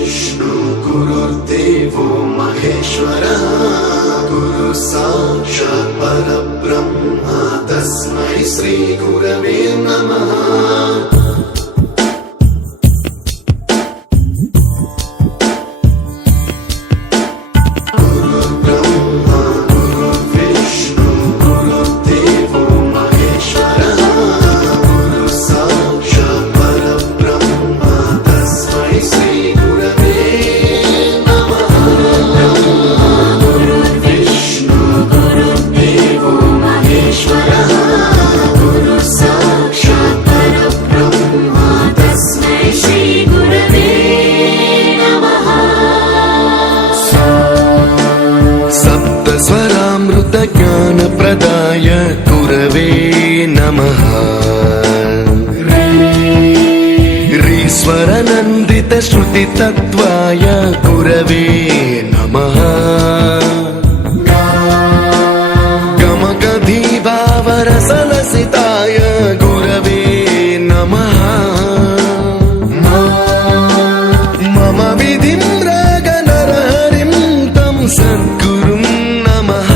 विष्णु गुरुर्देवो महेश्वरः गुरु साक्षात् परब्रह्म तस्मै श्री गुरवे नमः। ज्ञानप्रदाय गुरवे नमः। रीश्वरनन्दित श्रुतितत्त्वाय गुरवे नमः। गमगधीभावरसलसिताय गुरवे नमः। मम विधिं रागनरहरिं तं सद्गुरुं नमः।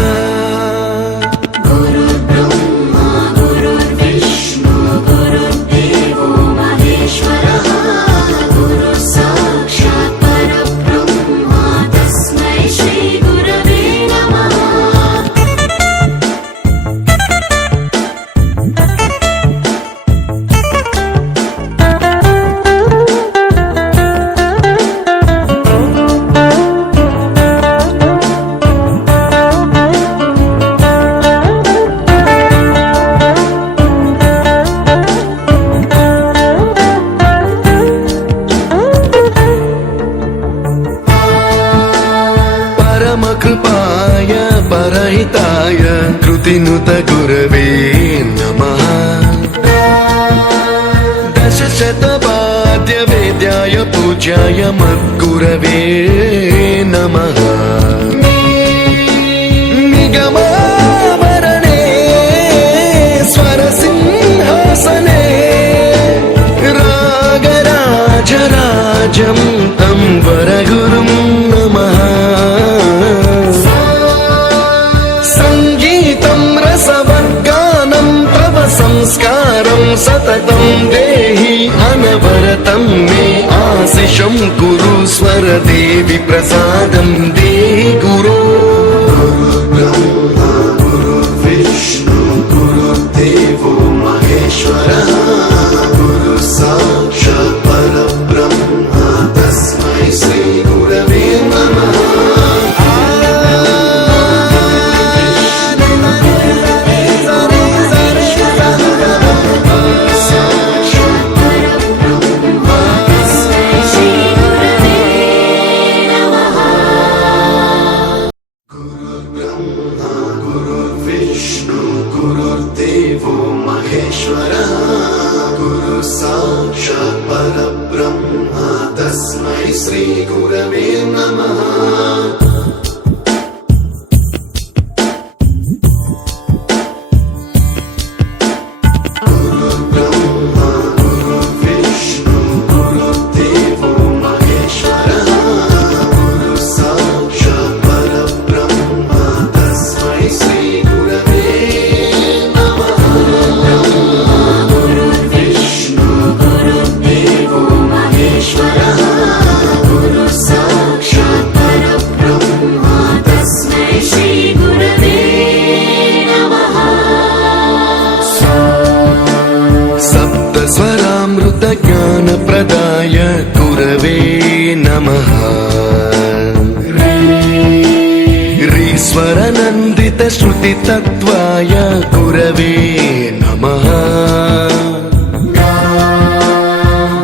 कृपाय परहिताय कृतिनुत गुरवे नमः। दशशतवाद्यवेद्याय पूज्याय मद्गुरवे नमः। निगमावरणे स्वरसिंहासने रागराजराजं तं वरगुरुं नमः। संस्कारं सततं देहि अनवरतं मे आशिषं कुरु स्वरदेवि प्रसादं देहि गुरो। गुरुर्ब्रह्मा गुरुर्विष्णु गुरुर्देवो महेश्वरः गुरु साक्षात् परब्रह्म तस्मै श्री गुरवे नमः। गुरुर्देवो महेश्वरः गुरु साक्षात् परब्रह्म तस्मै श्री गुरवे नमः। ज्ञानप्रदाय गुरवे नमः। रीश्वरनन्दित श्रुतितत्त्वाय गुरवे नमः।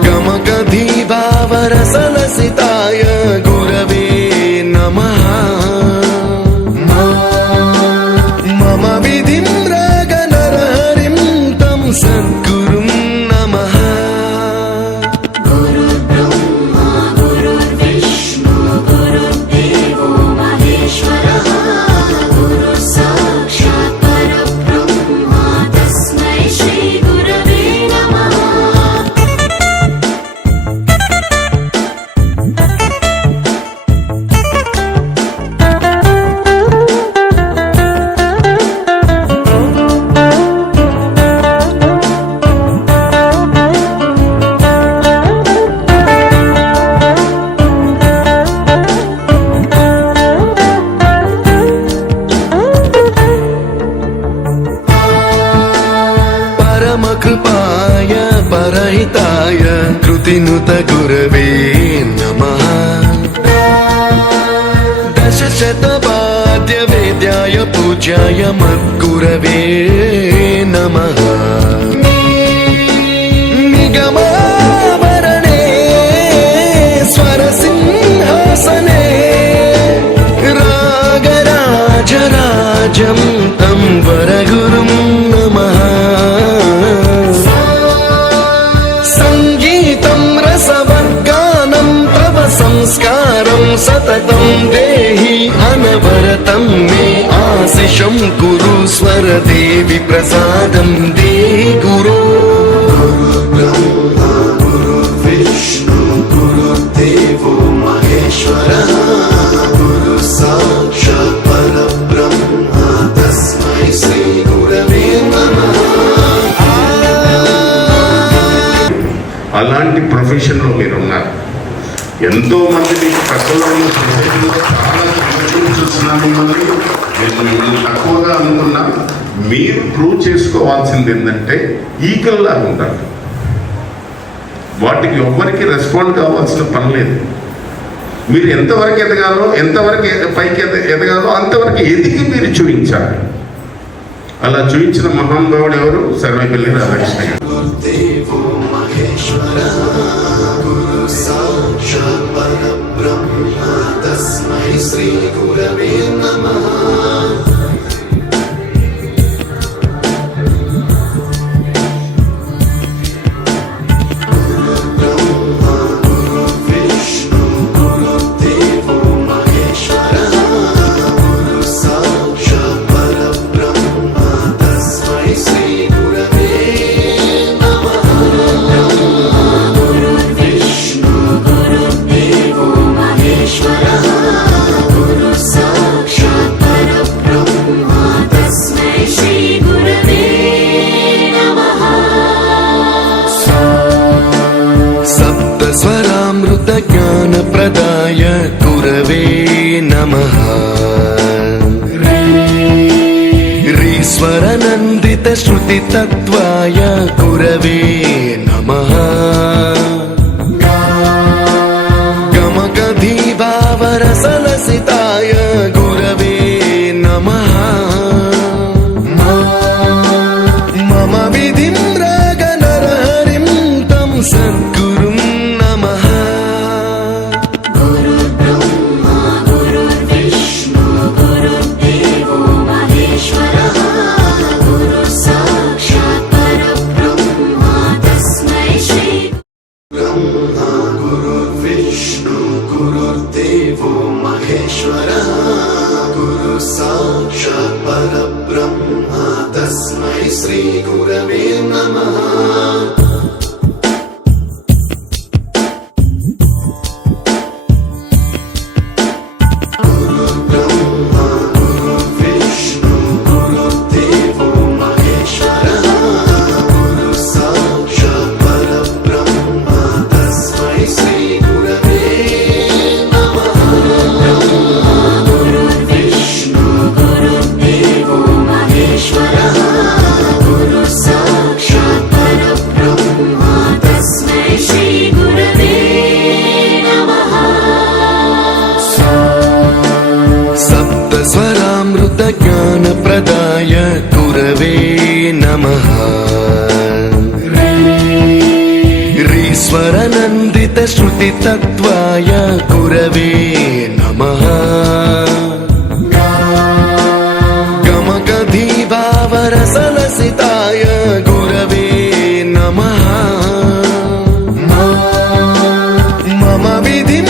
गमगधीभावरसलसिताय गुरवे नमः। मम विधिं रागनरहरिं तं सद्गुरुं नमः। स्तुतिनुत गुरवे नमः दशशतवाद्य वेद्याय पूज्याय मद्गुरवे नमः निगमावरणे स्वरसिंहासने रागराजराजं तं वरगुरुं नमः संगीतं रसवर्गानं तव संस्कारं सततं देहि अनवरतं मे आशिषं कुरु स्वरदेवि प्रसादं देहि गुरो ब्रह्मा गुरुर्विष्णु गुरुर्देवो महेश्वरः गुरु साक्षात् परब्रह्म तस्मै श्री गुरवे नमः అలాంటి ప్రొఫెషన్లో మీరు ఉన్నారు. ఎంతో మంది మీకు తక్కువగా ఉన్న సొసైటీలో చాలా చూస్తున్నాను మిమ్మల్ని. నేను మిమ్మల్ని తక్కువగా అనుకున్నా. మీరు ప్రూవ్ చేసుకోవాల్సింది ఏంటంటే ఈకల్లాగా ఉండాలి. వాటికి ఎవ్వరికి రెస్పాండ్ కావాల్సిన పని లేదు. మీరు ఎంతవరకు ఎదగాలో, ఎంతవరకు పైకి ఎదగాలో అంతవరకు ఎదిగి మీరు చూపించాలి. అలా చూపించిన మహానుభావుడు ఎవరు? సర్వేపల్లి రాధాకృష్ణ గారు. गुरुदेवो महेश्वरः गुरु साक्षात् परब्रह्म तस्मै श्री गुरवे नमः ब्रह्मा गुरुर्विष्णु गुरुर्देवो महेश्वरः गुरु साक्षात् परब्रह्म तस्मै श्री गुरवे नमः गुरुर्विष्णु गुरुर्देवो महेश्वरः गुरु साक्षात् परब्रह्म तस्मै श्री गुरवे नमः सप्तस्वरामृतज्ञानप्रदाय गुरवे नमः रीश्वरनन्दितश्रुतितत्त्वाय गुरवे नमः गमकधीभावरसलसिताय गुरवे नमः मम विधिं रागनरहरिं तं सद्गुरुं नमः गुरुर्ब्रह्मा गुरुर्विष्णु गुरुर्देवो महेश्वरः गुरु साक्षात् परब्रह्म तस्मै श्री ब्रह्मा गुरुर्विष्णु गुरुर्देवो महेश्वरः गुरु साक्षात् परब्रह्म तस्मै श्री गुरवे नमः ब्रह्मा गुरुर्विष्णु गुरुर्देवो महेश्वरः गुरु साक्षात् परब्रह्म तस्मै श्री गुरवे नमः गुरुर्विष्णु गुरुर्देवो महेश्वरः गुरु साक्षात् परब्रह्म तस्मै श्री गुरवे नमः सप्तस्वरामृतज्ञानप्रदाय गुरवे नमः रीश्वरनन्दितश्रुतितत्त्वाय गुरवे नमः गमकधीभावरसलसिताय गुरवे नमः मम विधिं